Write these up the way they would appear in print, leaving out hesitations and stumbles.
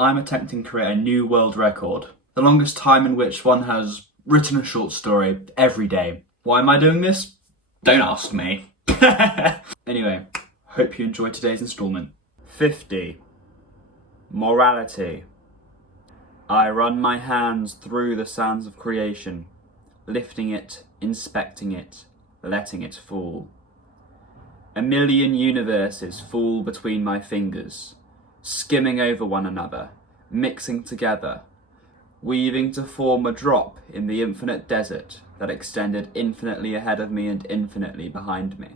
I'm attempting to create a new world record. The longest time in which one has written a short story every day. Why am I doing this? Don't ask me. Anyway, hope you enjoyed today's installment. 50. Morality. I run my hands through the sands of creation, lifting it, inspecting it, letting it fall. A million universes fall between my fingers, skimming over one another, mixing together, weaving to form a drop in the infinite desert that extended infinitely ahead of me and infinitely behind me.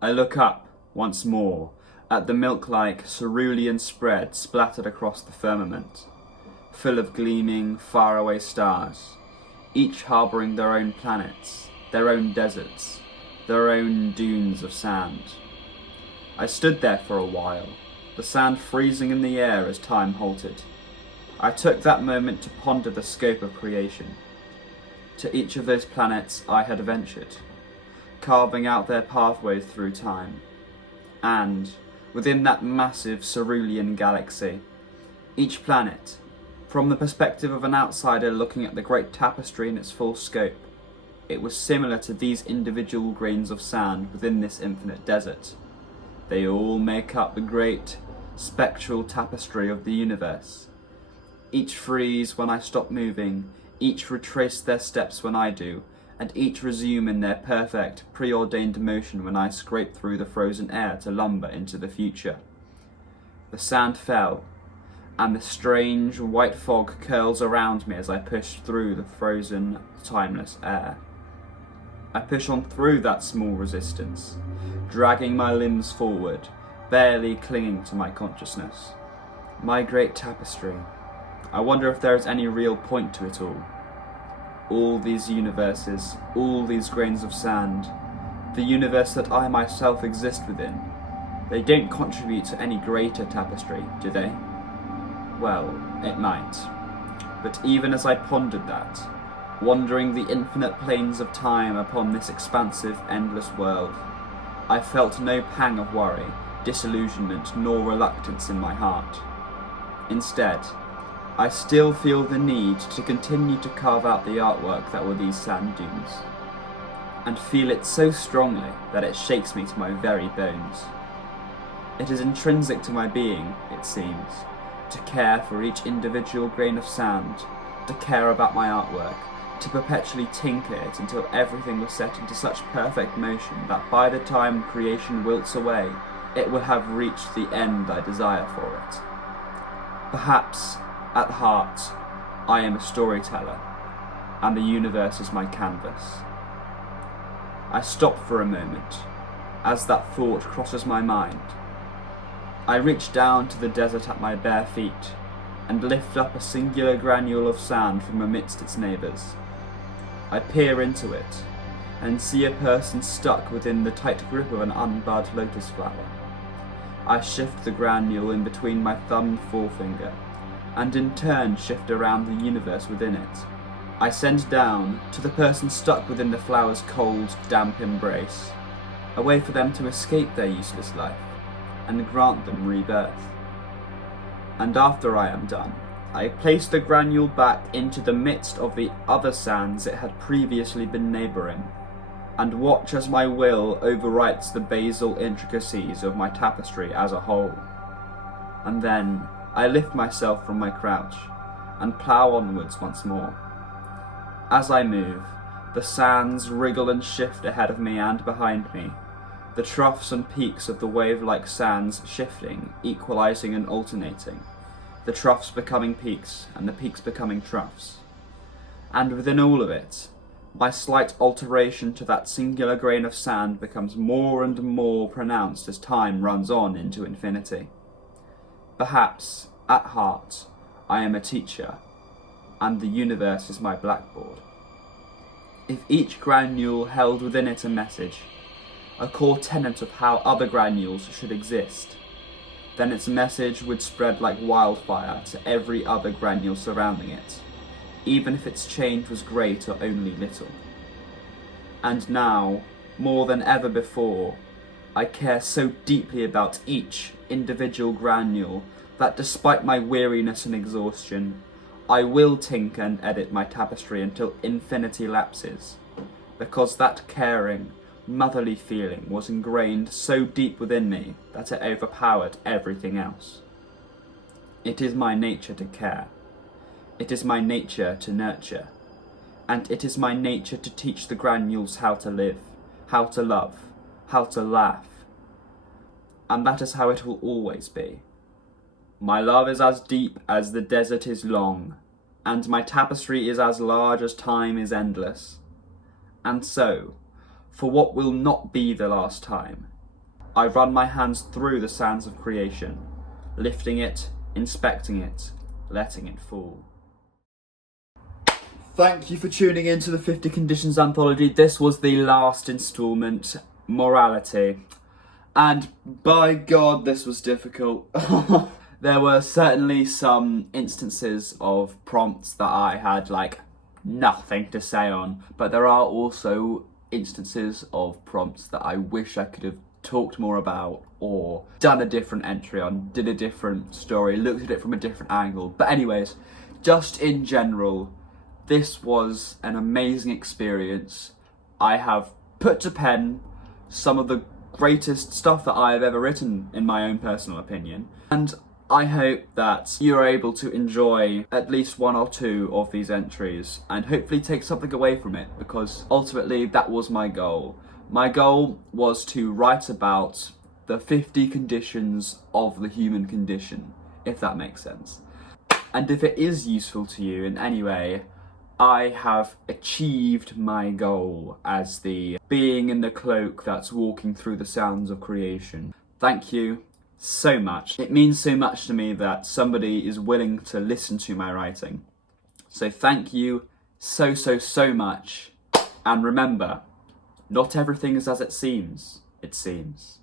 I look up, once more, at the milk-like cerulean spread splattered across the firmament, full of gleaming, faraway stars, each harbouring their own planets, their own deserts, their own dunes of sand. I stood there for a while, the sand freezing in the air as time halted. I took that moment to ponder the scope of creation. To each of those planets I had ventured, carving out their pathways through time. And, within that massive cerulean galaxy, each planet, from the perspective of an outsider looking at the great tapestry in its full scope, it was similar to these individual grains of sand within this infinite desert. They all make up the great, spectral tapestry of the universe. Each freeze when I stop moving, each retrace their steps when I do, and each resume in their perfect, preordained motion when I scrape through the frozen air to lumber into the future. The sand fell, and the strange white fog curls around me as I push through the frozen, timeless air. I push on through that small resistance, dragging my limbs forward, barely clinging to my consciousness. My great tapestry. I wonder if there is any real point to it all. All these universes, all these grains of sand, the universe that I myself exist within, they don't contribute to any greater tapestry, do they? Well, it might. But even as I pondered that, wandering the infinite plains of time upon this expansive, endless world, I felt no pang of worry, disillusionment, nor reluctance in my heart. Instead, I still feel the need to continue to carve out the artwork that were these sand dunes, and feel it so strongly that it shakes me to my very bones. It is intrinsic to my being, it seems, to care for each individual grain of sand, to care about my artwork, to perpetually tinker it until everything was set into such perfect motion that by the time creation wilts away, it will have reached the end I desire for it. Perhaps, at heart, I am a storyteller, and the universe is my canvas. I stop for a moment, as that thought crosses my mind. I reach down to the desert at my bare feet, and lift up a singular granule of sand from amidst its neighbours. I peer into it, and see a person stuck within the tight grip of an unbud lotus flower. I shift the granule in between my thumb and forefinger, and in turn shift around the universe within it. I send down to the person stuck within the flower's cold, damp embrace, a way for them to escape their useless life, and grant them rebirth. And after I am done, I place the granule back into the midst of the other sands it had previously been neighbouring, and watch as my will overwrites the basal intricacies of my tapestry as a whole. And then I lift myself from my crouch, and plough onwards once more. As I move, the sands wriggle and shift ahead of me and behind me, the troughs and peaks of the wave-like sands shifting, equalising and alternating, the troughs becoming peaks, and the peaks becoming troughs. And within all of it, my slight alteration to that singular grain of sand becomes more and more pronounced as time runs on into infinity. Perhaps, at heart, I am a teacher, and the universe is my blackboard. If each granule held within it a message, a core tenet of how other granules should exist, then its message would spread like wildfire to every other granule surrounding it, even if its change was great or only little. And now, more than ever before, I care so deeply about each individual granule that despite my weariness and exhaustion, I will tinker and edit my tapestry until infinity lapses, because that caring, motherly feeling was ingrained so deep within me that it overpowered everything else. It is my nature to care. It is my nature to nurture. And it is my nature to teach the granules how to live, how to love, how to laugh. And that is how it will always be. My love is as deep as the desert is long, and my tapestry is as large as time is endless. And so, for what will not be the last time, I run my hands through the sands of creation, lifting it, inspecting it, letting it fall. Thank you for tuning in to the 50 Conditions Anthology. This was the last instalment, Morality. And by God, this was difficult. There were certainly some instances of prompts that I had like nothing to say on, but there are also instances of prompts that I wish I could have talked more about or done a different entry on, did a different story, looked at it from a different angle. But anyways, just in general, this was an amazing experience. I have put to pen some of the greatest stuff that I have ever written, in my own personal opinion. And I hope that you're able to enjoy at least one or two of these entries and hopefully take something away from it, because ultimately that was my goal. My goal was to write about the 50 conditions of the human condition, if that makes sense. And if it is useful to you in any way, I have achieved my goal as the being in the cloak that's walking through the sounds of creation. Thank you so much. It means so much to me that somebody is willing to listen to my writing. So thank you so much. And remember, not everything is as it seems, it seems.